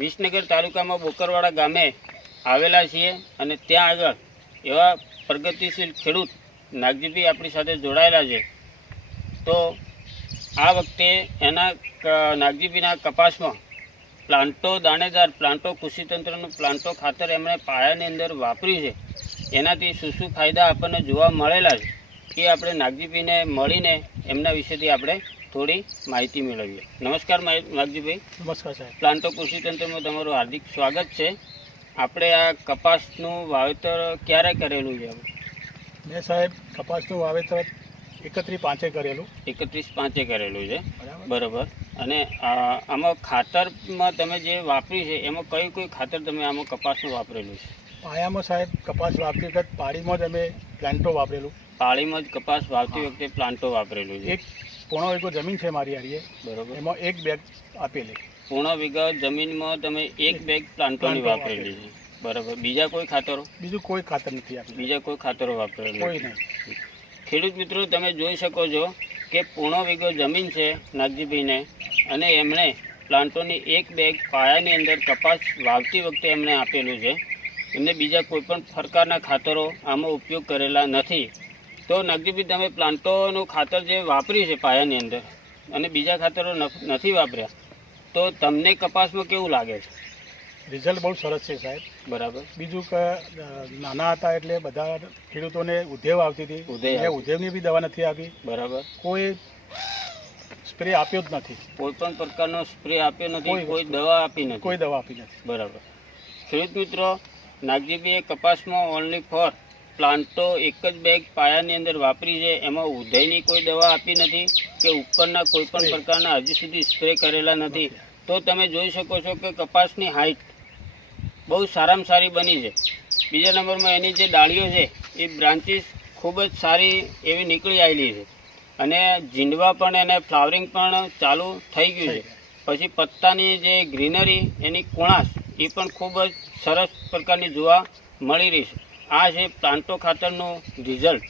વિસનગર તાલુકામાં બોકરવાડા ગામે આવેલા છીએ અને ત્યાં આગળ એવા પ્રગતિશીલ ખેડૂત નાગજીભાઈ આપણી સાથે જોડાયેલા છે. તો આ વખતે એના નાગજીભાઈના કપાસમાં પ્લાન્ટો દાણેદાર પ્લાન્ટો કૃષિતંત્રનું પ્લાન્ટો ખાતર એમણે પાયાની અંદર વાપર્યું છે. એનાથી શું શું ફાયદા આપણને જોવા મળેલા છે એ આપણે નાગજીભાઈને મળીને એમના વિશેથી આપણે થોડી માહિતી મેળવીએ. નમસ્કાર નાગજીભાઈ. નમસ્કાર સાહેબ. પ્લાન્ટો કૃષિતંત્રમાં તમારું હાર્દિક સ્વાગત છે. આપણે આ કપાસનું વાવેતર ક્યારે કરેલું છે? મેં સાહેબ કપાસનું વાવેતર 31/5 કરેલું. 31/5 કરેલું છે, બરાબર. બરાબર. અને આમાં ખાતરમાં તમે જે વાપર્યું છે એમાં કયું ખાતર તમે આમાં કપાસનું વાપરેલું છે? પાયામાં સાહેબ કપાસ વાવતી વખત પાડીમાં જ અમે પ્લાન્ટો વાપરેલું. પાળીમાં જ કપાસ વાવતી વખતે પ્લાન્ટો વાપરેલું છે. 1.5 વીઘો જમીન છે મારી હારીએ, બરાબર. એમાં 1 બેગ આપેલી. 1.5 વીઘા જમીનમાં તમે 1 બેગ પ્લાન્ટોની વાપરેલી છે, બરાબર. બીજા કોઈ ખાતરો? બીજું કોઈ ખાતર નથી આપ્યું. બીજા કોઈ ખાતરો વાપરેલું? કોઈ નહીં. ખેડૂત મિત્રો, તમે જોઈ શકો છો કે 1.5 વીઘો જમીન છે નાગજીભાઈને, અને એમણે પ્લાન્ટોની 1 બેગ પાયાની અંદર કપાસ વાવતી વખતે એમણે આપેલું છે. એમને બીજા કોઈપણ પ્રકારના ખાતરો આમાં ઉપયોગ કરેલા નથી. તો નાગજીભાઈ, તમે પ્લાન્ટોનું ખાતર જે વાપર્યું છે પાયાની અંદર અને બીજા ખાતરો નથી વાપર્યા, તો તમને કપાસમાં કેવું લાગે છે? રિઝલ્ટ બહુ સરસ છે સાહેબ. બરાબર. બીજું કે નાના હતા એટલે બધા ખેડૂતોને ઉધેવ આવતી હતી. ઉધેવની બી દવા નથી આપી. બરાબર. કોઈ સ્પ્રે આપ્યો જ નથી. કોઈ પણ પ્રકારનો સ્પ્રે આપ્યો નથી, કોઈ દવા આપી નથી. કોઈ દવા આપી નથી. બરાબર. ખેડૂત મિત્રો, નાગજીભાઈએ કપાસમાં ઓનલી ફોર પ્લાન્ટો 1 જ બેગ પાયાની અંદર વાપરી છે. એમાં ઉધઈની કોઈ દવા આપી નથી કે ઉપરના કોઈ પણ પ્રકારના હજી સુધી સ્પ્રે કરેલા નથી. તો તમે જોઈ શકો છો કે કપાસની હાઇટ બહુ સારામાં સારી બની છે. બીજા નંબરમાં એની જે ડાળીઓ છે એ બ્રાન્ચીસ ખૂબ જ સારી એવી નીકળી આવેલી છે, અને ઝીંડવા પણ એને ફ્લાવરિંગ પણ ચાલુ થઈ ગયું છે. પછી પત્તાની જે ગ્રીનરી એની કોણાશ એ પણ ખૂબ જ સરસ પ્રકારની જોવા મળી રહી છે. આ છે પ્લાન્ટો ખાતરનું રિઝલ્ટ.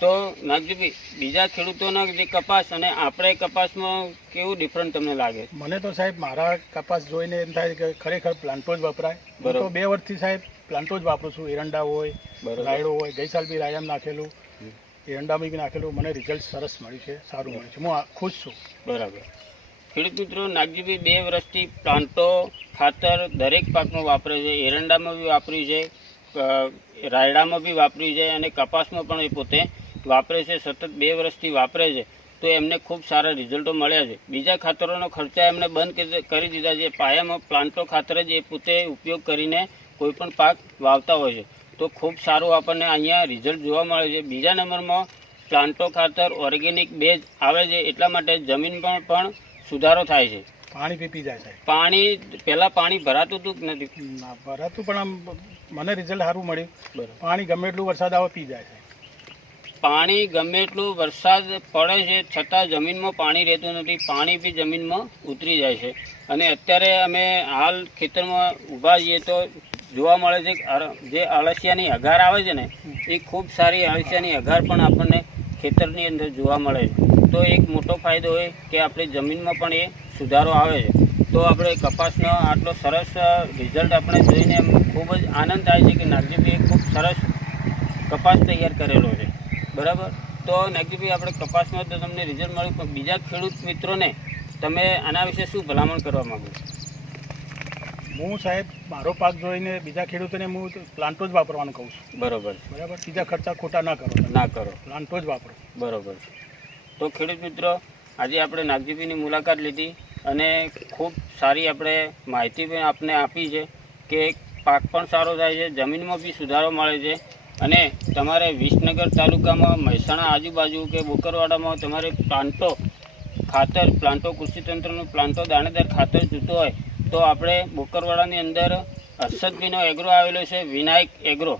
તો નાગજીભાઈ, બીજા ખેડૂતોના જે કપાસ અને આપણે કપાસમાં કેવું ડિફરન્ટ તમને લાગે? મને તો સાહેબ મારા કપાસ જોઈને એમ થાય કે ખરેખર પ્લાન્ટો જ વપરાય. હું તો 2 વર્ષથી સાહેબ પ્લાન્ટો જ વાપરું છું. એરંડા હોય, રાયડો હોય. ગઈ સાલ બી રાયમ નાખેલું, એરંડામાં બી નાખેલું. મને રિઝલ્ટ સરસ મળ્યું છે, સારું મળ્યું છે. હું ખુશ છું. બરાબર. ખેડૂત મિત્રો, નાગજીભાઈ 2 વર્ષથી પ્લાન્ટો ખાતર દરેક પાકમાં વાપરે છે. એરંડામાં બી વાપર્યું છે, રાયડામાં બી વાપર્યું છે, અને કપાસમાં પણ એ પોતે વાપરે છે. સતત 2 વર્ષથી વાપરે છે. તો એમને ખૂબ સારા રિઝલ્ટો મળ્યા છે. બીજા ખાતરોનો ખર્ચા એમને બંધ કરી દીધા છે. પાયામાં પ્લાન્ટો ખાતર જ એ પોતે ઉપયોગ કરીને કોઈપણ પાક વાવતા હોય છે. તો ખૂબ સારું આપણને અહીંયા રિઝલ્ટ જોવા મળે છે. બીજા નંબરમાં પ્લાન્ટો ખાતર ઓર્ગેનિક બેઝ આવે છે, એટલા માટે જમીનમાં પણ સુધારો થાય છે. પાણી પી જાય સાહેબ. પાણી પહેલાં પાણી ભરાતું હતું કે નથી? ના ભરાતું, પણ આમ મને રિઝલ્ટ સારું મળ્યું. બરાબર. પાણી ગમે એટલું વરસાદ આવે પી જાય છે. પાણી ગમે એટલું વરસાદ પડે છે છતાં જમીનમાં પાણી રહેતું નથી. પાણી બી જમીનમાં ઉતરી જાય છે. અને અત્યારે અમે હાલ ખેતરમાં ઊભા છીએ તો જોવા મળે છે કે જે અળસિયાની હગાર આવે છે ને, એ ખૂબ સારી અળસિયાની હગાર પણ આપણને ખેતરની અંદર જોવા મળે છે. તો એક મોટો ફાયદો હોય કે આપણી જમીનમાં પણ એ સુધારો આવે છે. તો આપણે કપાસનો આટલો સરસ રિઝલ્ટ આપણે જોઈને ખૂબ જ આનંદ થાય છે કે નાગજીભાઈએ ખૂબ સરસ કપાસ તૈયાર કરેલો છે, બરાબર. તો નાગજીભાઈ, આપણે કપાસમાં તો તમને રિઝલ્ટ મળ્યું, પણ બીજા ખેડૂત મિત્રોને તમે આના વિશે શું ભલામણ કરવા માગો છો? હું સાહેબ મારો પાક જોઈને બીજા ખેડૂતોને હું પ્લાન્ટો જ વાપરવાનું કહું છું. બરાબર. બરાબર. બીજા ખર્ચા ખોટા ના કરો. પ્લાન્ટો જ વાપરો. બરાબર. તો ખેડૂત મિત્રો, આજે આપણે નાગજીભાઈની મુલાકાત લીધી અને ખૂબ સારી આપણે માહિતી પણ આપને આપી છે કે પાક પણ સારો થાય છે, જમીનમાં બી સુધારો મળે છે. અને તમારે વિસનગર તાલુકામાં મહેસાણા આજુબાજુ કે બોકરવાડામાં તમારે પ્લાન્ટો ખાતર, પ્લાન્ટો કૃષિતંત્રનું પ્લાન્ટો દાણેદાર ખાતર જોતું હોય તો આપણે બોકરવાડાની અંદર હર્ષદભાઈનો એગ્રો આવેલો છે, વિનાયક એગ્રો.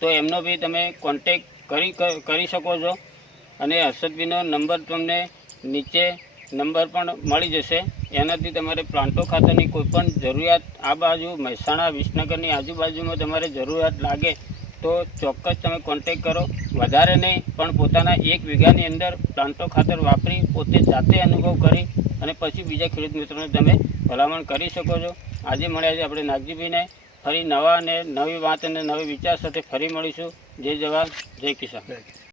તો એમનો બી તમે કોન્ટેક કરી શકો છો. અને હર્ષદભાઈનો નંબર તમને નીચે નંબર પણ મળી જશે. એનાથી તમારે પ્લાન્ટો ખાતરની કોઈપણ જરૂરિયાત આ બાજુ મહેસાણા વિસનગરની આજુબાજુમાં તમારે જરૂરિયાત લાગે તો ચોક્કસ તમે કોન્ટેક કરો. વધારે નહીં, પણ પોતાના 1 વીઘાની અંદર પ્લાન્ટો ખાતર વાપરી પોતે જાતે અનુભવ કરી અને પછી બીજા ખેડૂત મિત્રોને તમે ભલામણ કરી શકો છો. આજે મળ્યા છે આપણે નાગજીભાઈને. ફરી નવા અને નવી વાત અને નવી વિચાર સાથે ફરી મળીશું. જય જવાન, જય કિસાન.